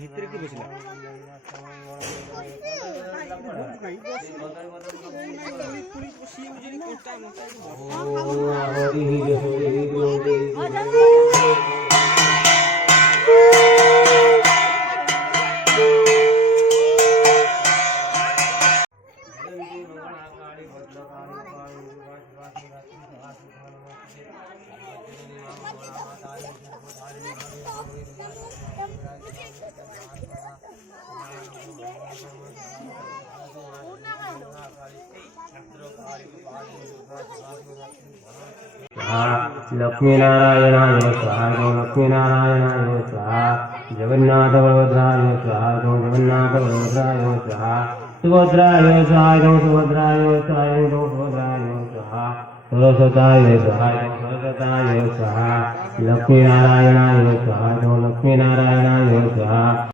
ভিতরে কি বসে लक्ष्मी नारायणाय स्वाहा लक्ष्मी नारायणाय स्वाहा जगन्नाथ बलभद्राय स्वाहा जगन्नाथ बलभद्राय स्वाहा सुभद्राय स्वाहा सुभद्राय स्वाहा सुभद्राय स्वाहा सरस्वताय स्वाहा सरस्वताय स्वाहा लक्ष्मी नारायणाय स्वाहा लक्ष्मी नारायणाय स्वाहा।